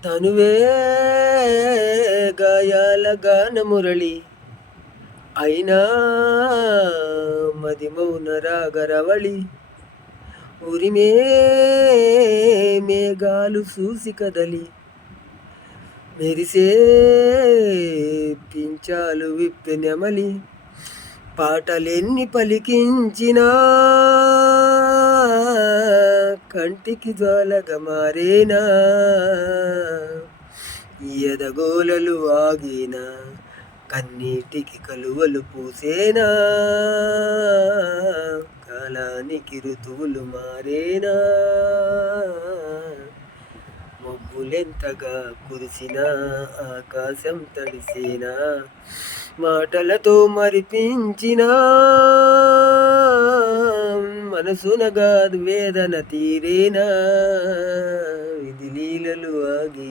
తనువే గాయాల గాన మురళి అయినా మది మౌన రాగరవళి ఉరిమే మేఘాలు చూసి కదలి మెరిసే పించాలు విప్పి నెమలి పాటలెన్ని పలికించినా కంటికి జ్వాలగా మారేనా ఎదగోలలు ఆగినా కన్నీటికి కలువలు పూసేనా కాలానికి ఋతువులు మారేనా మబ్బులెంతగా కురిసినా ఆకాశం తడిసేనా మాటలతో మరిపించిన మనసునగా వేదన తీరేనా విధి లీలలు ఆగి